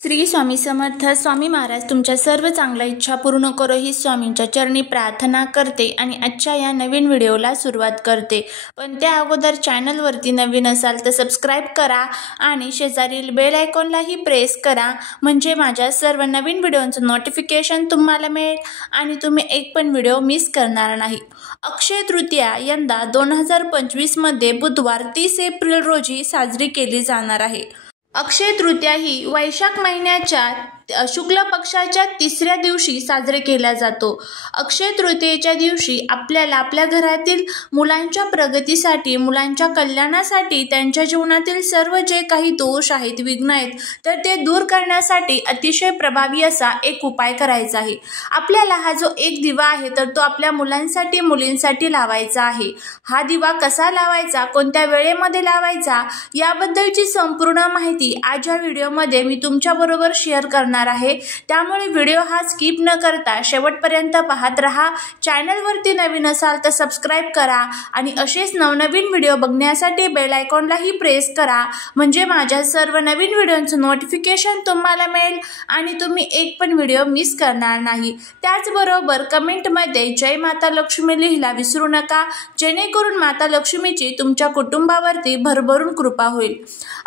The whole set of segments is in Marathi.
श्री स्वामी समर्थ. स्वामी महाराज तुमच्या सर्व चांगल्या इच्छा पूर्ण करो ही स्वामींच्या चरणी प्रार्थना करते आणि आजच्या या नवीन व्हिडिओला सुरुवात करते. पण त्या अगोदर चॅनलवरती नवीन असाल तर सबस्क्राईब करा आणि शेजारील बेल आयकॉनलाही प्रेस करा, म्हणजे माझ्या सर्व नवीन व्हिडिओंचं नोटिफिकेशन तुम्हाला मिळेल आणि तुम्ही एक पण व्हिडिओ मिस करणार नाही. अक्षय तृतीया यंदा 2025 मध्ये बुधवार 30 एप्रिल रोजी साजरी केली जाणार आहे. अक्षय तृतीया ही वैशाख महिन्याच्या शुक्ल पक्षाच्या तिसऱ्या दिवशी साजरे केला जातो. अक्षय तृतीयेच्या दिवशी आपल्याला आपल्या घरातील मुलांच्या प्रगतीसाठी, मुलांच्या कल्याणासाठी, त्यांच्या जीवनातील सर्व जे काही दोष आहेत, विघ्न आहेत, तर ते दूर करण्यासाठी अतिशय प्रभावी असा एक उपाय करायचा आहे. आपल्याला हा जो एक दिवा आहे तर तो आपल्या मुलांसाठी, मुलींसाठी लावायचा आहे. हा दिवा कसा लावायचा, कोणत्या वेळेमध्ये लावायचा, याबद्दलची संपूर्ण माहिती आज या व्हिडिओमध्ये मी तुमच्याबरोबर शेअर करणार आहे. त्यामुळे व्हिडिओ हा स्किप न करता शेवटपर्यंत पाहत रहा. चॅनलवरती नवीन असाल तर सबस्क्राईब करा आणि असेच नवनवीन व्हिडिओ बघण्यासाठी बेल आयकॉनलाही प्रेस करा, म्हणजे माझ्या सर्व नवीन व्हिडिओंचं नोटिफिकेशन तुम्हाला मिळेल आणि तुम्ही एक पण व्हिडिओ मिस करणार नाही. त्याचबरोबर कमेंटमध्ये जय माता लक्ष्मी लिहायला विसरू नका, जेणेकरून माता लक्ष्मीची तुमच्या कुटुंबावरती भरभरून कृपा होईल.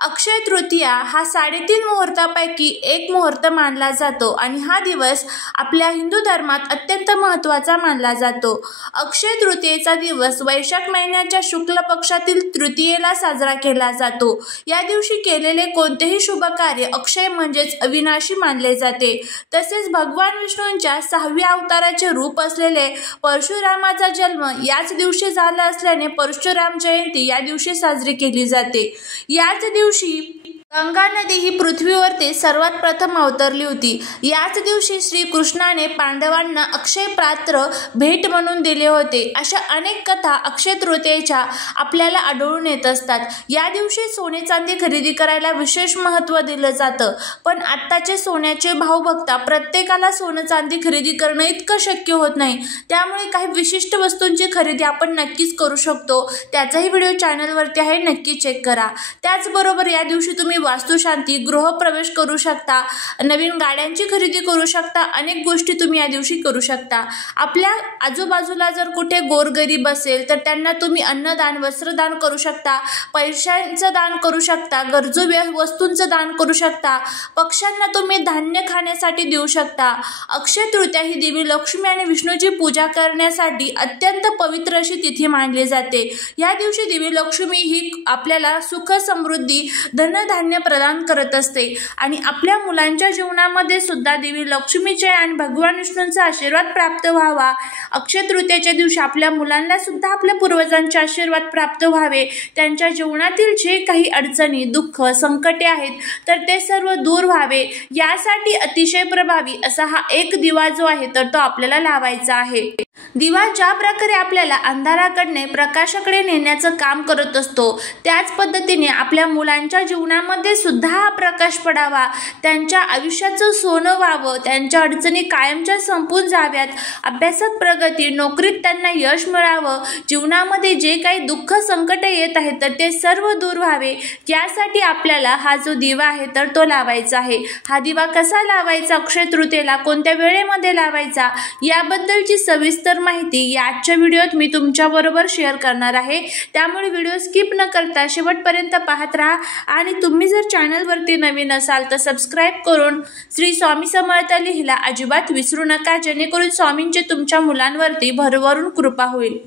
अक्षय तृतीया हा 3.5 मुहूर्तापैकी एक मुहूर्त मानला जातो आणि हा दिवस आपल्या हिंदू धर्मात अत्यंत महत्त्वाचा मानला जातो. अक्षय तृतीयेचा दिवस वैशाख महिन्याच्या शुक्ल पक्षातील तृतीयेला साजरा केला जातो. या दिवशी केलेले कोणतेही शुभ कार्य अक्षय म्हणजेच अविनाशी मानले जाते. तसेच भगवान विष्णूंच्या 6व्या अवताराचे रूप असलेले परशुरामाचा जन्म याच दिवशी झाला असल्याने परशुराम जयंती या दिवशी साजरी केली जाते. याच दिवशी गंगा नदी ही पृथ्वीवरती सर्वात प्रथम अवतरली होती. याच दिवशी श्रीकृष्णाने पांडवांना अक्षय पात्र भेट म्हणून दिले होते. अशा अनेक कथा अक्षय तृतीयेच्या आपल्याला आढळून येत असतात. या दिवशी सोने चांदी खरेदी करायला विशेष महत्त्व दिलं जातं. पण आत्ताचे सोन्याचे भाव बघता प्रत्येकाला सोनं चांदी खरेदी करणं इतकं शक्य होत नाही. त्यामुळे काही विशिष्ट वस्तूंची खरेदी आपण नक्कीच करू शकतो. त्याचाही व्हिडिओ चॅनलवरती आहे, नक्की चेक करा. त्याचबरोबर या दिवशी तुम्ही वास्तुशांती, गृहप्रवेश करू शकता, नवीन गाड्यांची खरेदी करू शकता, अनेक गोष्टी तुम्ही या दिवशी करू शकता. आपल्या आजूबाजूला जर कुठे गोरगरीब असेल तर त्यांना तुम्ही अन्नदान, वस्त्रदान करू शकता, पैशांचं दान करू शकता, गरजू वस्तूंचं दान करू शकता, पक्ष्यांना तुम्ही धान्य खाण्यासाठी देऊ शकता. अक्षय तृतीया ही देवी लक्ष्मी आणि विष्णूची पूजा करण्यासाठी अत्यंत पवित्र अशी तिथी मानली जाते. या दिवशी देवी लक्ष्मी ही आपल्याला सुख, समृद्धी, धनधान्य प्रदान करत असते आणि आपल्या मुलांच्या जीवनामध्ये सुद्धा देवी लक्ष्मीचे आणि भगवान विष्णूंचा आशीर्वाद प्राप्त व्हावा. अक्षय तृतीयेच्या दिवशी आपल्या मुलांना सुद्धा आपल्या पूर्वजांचे आशीर्वाद प्राप्त व्हावे. त्यांच्या जीवनातील जे काही अडचणी, दुःख, संकटे आहेत तर ते सर्व दूर व्हावे, यासाठी अतिशय प्रभावी असा हा एक दिवा जो आहे तर तो आपल्याला लावायचा आहे. दिवा ज्या प्रकारे आपल्याला अंधाराकडे प्रकाशाकडे नेण्याचं काम करत असतो, त्याच पद्धतीने आपल्या मुलांच्या जीवनामध्ये सुद्धा हा प्रकाश पडावा, त्यांच्या आयुष्याचं सोनं व्हावं, त्यांच्या अडचणी कायमच्या संपून जाव्यात, अभ्यासात प्रगती, नोकरीत त्यांना यश मिळावं, जीवनामध्ये जे काही दुःख, संकट येत आहेत तर ते सर्व दूर व्हावे, यासाठी आपल्याला हा जो दिवा आहे तर तो लावायचा आहे. हा दिवा कसा लावायचा, अक्षय तृतीयेला कोणत्या वेळेमध्ये लावायचा, याबद्दलची सविस्तर माहिती या आजच्या व्हिडिओत मी तुमच्याबरोबर शेअर करणार आहे. त्यामुळे व्हिडिओ स्किप न करता शेवटपर्यंत पाहत राहा आणि तुम्ही जर चॅनलवरती नवीन असाल तर सबस्क्राईब करून श्री स्वामी समर्थ लिहायला अजिबात विसरू नका, जेणेकरून स्वामींची तुमच्या मुलांवरती भरभरून कृपा होईल.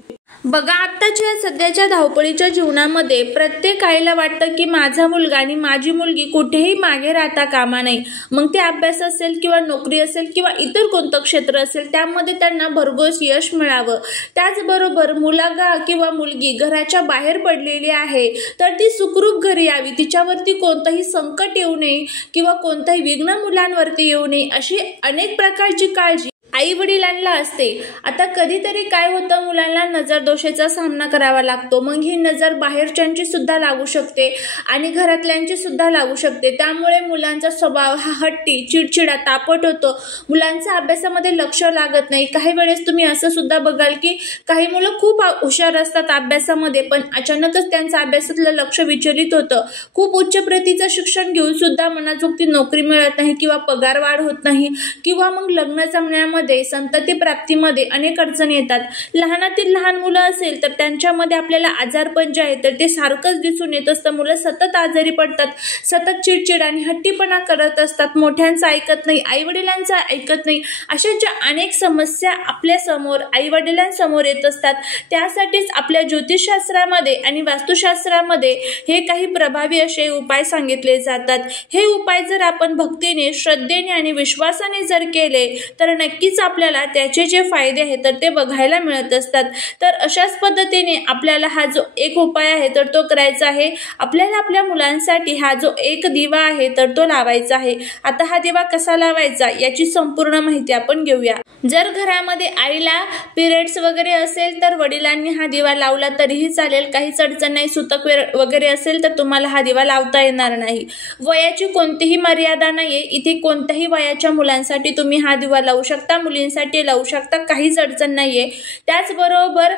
बघा, आत्ताच्या सध्याच्या धावपळीच्या जीवनामध्ये प्रत्येक आईला वाटतं की माझा मुलगा आणि माझी मुलगी कुठेही मागे राहता कामा नये. मग ते अभ्यास असेल किंवा नोकरी असेल किंवा इतर कोणतं क्षेत्र असेल त्यामध्ये त्यांना भरघोस यश मिळावं. त्याचबरोबर मुलगा किंवा मुलगी घराच्या बाहेर पडलेली आहे तर ती सुखरूप घरी यावी, तिच्यावरती कोणतंही संकट येऊ नये किंवा कोणतंही विघ्न मुलांवरती येऊ नये, अशी अनेक प्रकारची काळजी आई वडिलांना असते। आता कधीतरी काय होतं, मुलांना नजर दोषाचा सामना करावा लागतो। मग ही नजर बाहेरच्यांची सुद्धा लागू शकते आणि घरातल्यांची सुद्धा लागू शकते। त्यामुळे मुलांचा स्वभाव हा हट्टी, चिडचिडा, तापट होतो। मुलांचं अभ्यासामध्ये लक्ष लागत नाही। काही वेळेस तुम्ही असं सुद्धा बघाल की काही मुलं खूप हुशार असतात अभ्यासामध्ये, पण अचानकच त्यांचं अभ्यासातलं लक्ष विचलित होतं। खूप उच्च प्रतीचं शिक्षण घेऊन सुद्धा मनाजोगती नोकरी मिळत नाही किंवा पगार वाढ होत नाही किंवा मग लग्न जमण्यामध्ये, संतती प्राप्तीमध्ये अनेक अडचणी येतात। लहानातील लहान मुलं असेल तर त्यांच्यामध्ये आपल्याला आजारपण जे आहे तर ते सारखंच दिसून येत असतं। मुलं सतत आजारी पडतात, सतत चिडचिड आणि हट्टीपणा करत असतात, मोठ्यांचं ऐकत नाही, आई वडिलांचं ऐकत नाही। अशा ज्या अनेक समस्या आपल्या समोर, आई वडिलांसमोर येत असतात, त्यासाठीच आपल्या ज्योतिषशास्त्रामध्ये आणि वास्तुशास्त्रामध्ये हे काही प्रभावी असे उपाय सांगितले जातात। हे उपाय जर आपण भक्तीने, श्रद्धेने आणि विश्वासाने जर केले तर नक्कीच आपल्याला त्याचे जे फायदे आहेत तर ते बघायला मिळत असतात। तर अशाच पद्धतीने आपल्याला हा जो एक उपाय आहे तर तो करायचा आहे। आपल्याला आपल्या मुलांसाठी हा जो एक दिवा आहे तर तो लावायचा आहे। आता हा दिवा कसा लावायचा याची संपूर्ण माहिती आपण घेऊया। जर घरामध्ये आईला पिरियड्स वगैरे असेल तर वडिलांनी हा दिवा लावला तरीही चालेल, काहीच अडचण नाही। सुतक वगैरे असेल तर तुम्हाला हा दिवा लावता येणार नाही। वयाची कोणतीही मर्यादा नाहीये, इथे कोणत्याही वयाच्या मुलांसाठी तुम्ही हा दिवा लावू शकता, मुलींसाठी लावू शकता, काहीच अडचण नाहीये। त्याचबरोबर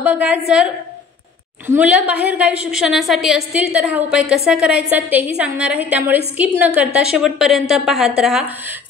बघा, जर मुलं बाहेरगावी शिक्षणासाठी असतील तर हा उपाय कसा करायचा तेही सांगणार आहे, त्यामुळे स्किप न करता शेवटपर्यंत पाहत राहा।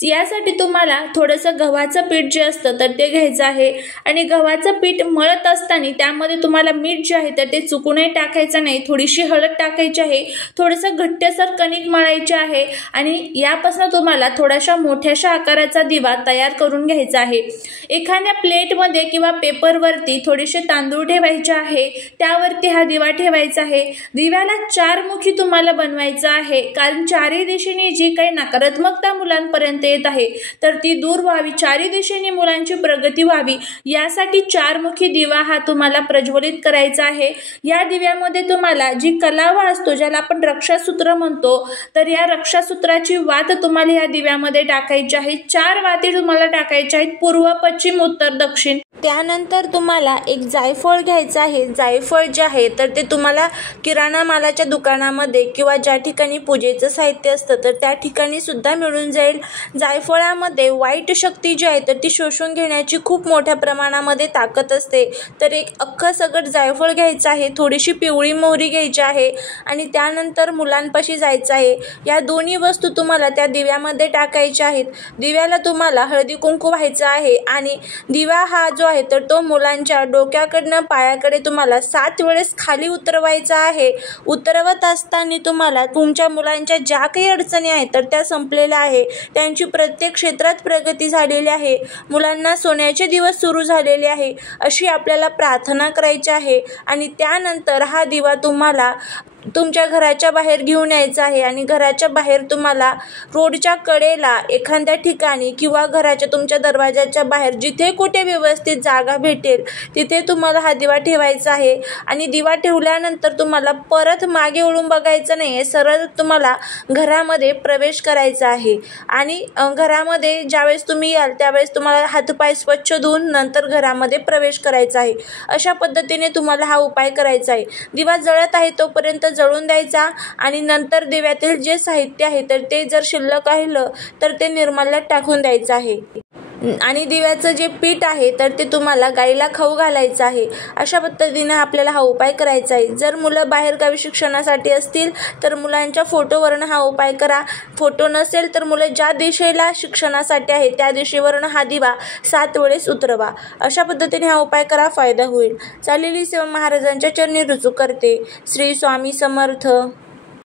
यासाठी तुम्हाला थोडंसं गव्हाचं पीठ जे असतं तर ते घ्यायचं आहे आणि गव्हाचं पीठ मळत असताना त्यामध्ये तुम्हाला मीठ जे आहे तर ते चुकूनही टाकायचं नाही, थोडीशी हळद टाकायची आहे, थोडंसं घट्टसर कणिक मळायचे आहे आणि यापासून तुम्हाला थोड्याशा मोठ्याशा आकाराचा दिवा तयार करून घ्यायचा आहे। एखाद्या प्लेटमध्ये किंवा पेपरवरती थोडेसे तांदूळ ठेवायचे आहे, त्यावरती हा दिवा ठेवायचा आहे। दिव्याला 4 मुखी तुम्हाला बनवायचा आहे, कारण चारही दिशेने जी काही नकारात्मकता मुलांपर्यंत येत आहे तर ती दूर व्हावी, चारही दिशेने मुलांची प्रगती व्हावी, यासाठी 4 मुखी दिवा हा तुम्हाला प्रज्वलित करायचा आहे। या दिव्यामध्ये तुम्हाला जी कलावा असतो, ज्याला आपण रक्षासूत्र म्हणतो, तर या रक्षासूत्राची वात तुम्हाला या दिव्यामध्ये टाकायची आहे। 4 वाती तुम्हाला टाकायच्या आहेत, पूर्व, पश्चिम, उत्तर, दक्षिण। त्यानंतर तुम्हाला एक जायफळ घ्यायचं आहे। जायफळ जे आहे तर ते तुम्हाला किराणा मालाच्या दुकानामध्ये किंवा ज्या ठिकाणी पूजेचं साहित्य असतं तर त्या ठिकाणी सुद्धा मिळून जाईल। जायफळामध्ये वाईट शक्ती जी आहे तर ती शोषून घेण्याची खूप मोठ्या प्रमाणामध्ये ताकद असते। तर एक अख्खं सगळं जायफळ घ्यायचं आहे, थोडीशी पिवळी मोहरी घ्यायची आहे आणि त्यानंतर मुलांपाशी जायचं आहे। या दोन्ही वस्तू तुम्हाला त्या दिव्यामध्ये टाकायच्या आहेत। दिव्याला तुम्हाला हळदी कुंकू व्हायचं आहे आणि दिवा हा जो आहे तर तो मुलांच्या डोक्याकडनं पायाकडे तुम्हाला 7 वेळेस खाली उतरवायचा आहे। उतरवत असताना तुम्हाला तुमच्या मुलांच्या ज्या काही अडचणी आहेत तर त्या संपलेल्या आहे, त्यांची प्रत्येक क्षेत्रात प्रगती झालेली आहे, मुलांना सोन्याचे दिवस सुरू झालेले आहे, अशी आपल्याला प्रार्थना करायची आहे। आणि त्यानंतर हा दिवा तुम्हाला तुमच्या घराच्या बाहेर घेऊन यायचा आहे आणि घराच्या बाहेर तुम्हाला रोडच्या कडेला एखाद्या ठिकाणी किंवा घराच्या तुमच्या दरवाजाच्या बाहेर जिथे कुठे व्यवस्थित जागा भेटेल तिथे तुम्हाला हा दिवा ठेवायचा आहे। आणि दिवा ठेवल्यानंतर तुम्हाला परत मागे वळून बघायचं नाही आहे, सरळ तुम्हाला घरामध्ये प्रवेश करायचा आहे। आणि घरामध्ये ज्यावेळेस तुम्ही याल त्यावेळेस तुम्हाला हातपाय स्वच्छ धुवून नंतर घरामध्ये प्रवेश करायचा आहे। अशा पद्धतीने तुम्हाला हा उपाय करायचा आहे। दिवा जळत आहे तोपर्यंत जळून द्यायचा आणि नंतर दिव्यातील जे साहित्य आहे तर ते जर शिल्लक राहिलं तर ते निर्माल्यात टाकून द्यायचं आहे। आणि दिव्याचं जे पीठ आहे तर ते तुम्हाला गाईला खाऊ घालायचं आहे। अशा पद्धतीने आपल्याला हा उपाय करायचा आहे। जर मुलं बाहेरगावी शिक्षणासाठी असतील तर मुलांच्या फोटोवरनं हा उपाय करा, फोटो नसेल तर मुलं ज्या दिशेला शिक्षणासाठी आहे त्या दिशेवरनं हा दिवा 7 वेळेस उतरवा। अशा पद्धतीने हा उपाय करा, फायदा होईल। चालेली सेवा महाराजांच्या चरणी रुजू करते। श्री स्वामी समर्थ।